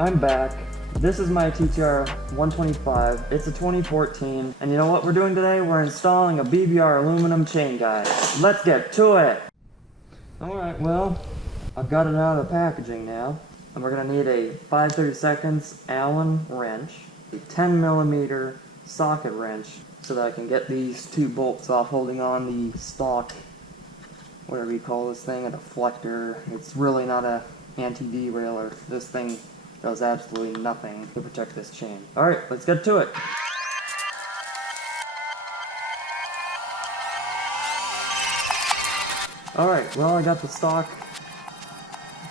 I'm back. This is my TTR 125. It's a 2014, and you know what we're doing today? We're installing a BBR aluminum chain guide. Let's get to it! Alright, well, I've got it out of the packaging now, and we're gonna need a 5/32 Allen wrench, a 10mm socket wrench, so that I can get these two bolts off holding on the stock, whatever you call this thing, a deflector. It's really not a anti-derailer. This thing does absolutely nothing to protect this chain. Alright, let's get to it. Alright, well, I got the stock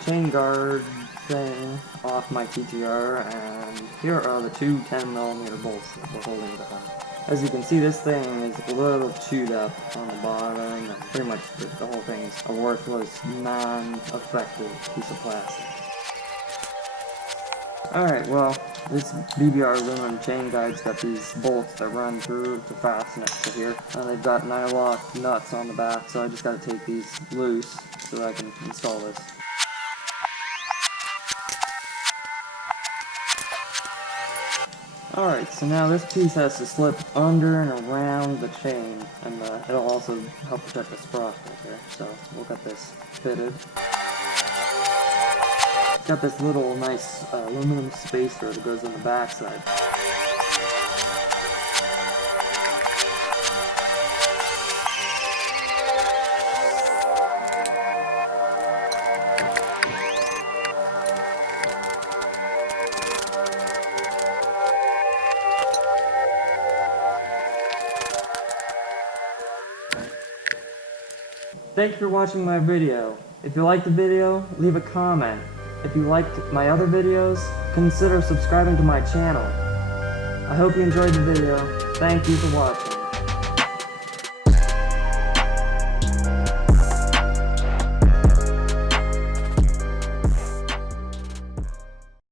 chain guard thing off my TTR, and here are the two 10mm bolts that we're holding it on. As you can see, this thing is a little chewed up on the bottom, and pretty much the whole thing is a worthless, non-effective piece of plastic. Alright, well, this BBR aluminum chain guide's got these bolts that run through to fasten it to here. And they've got nylock nuts on the back, so I just gotta take these loose so that I can install this. Alright, so now this piece has to slip under and around the chain, and it'll also help protect the sprocket here, so we'll get this fitted. It's got this little nice aluminum spacer that goes on the backside. Thank you for watching my video. If you liked the video, leave a comment. If you liked my other videos, consider subscribing to my channel. I hope you enjoyed the video. Thank you for watching.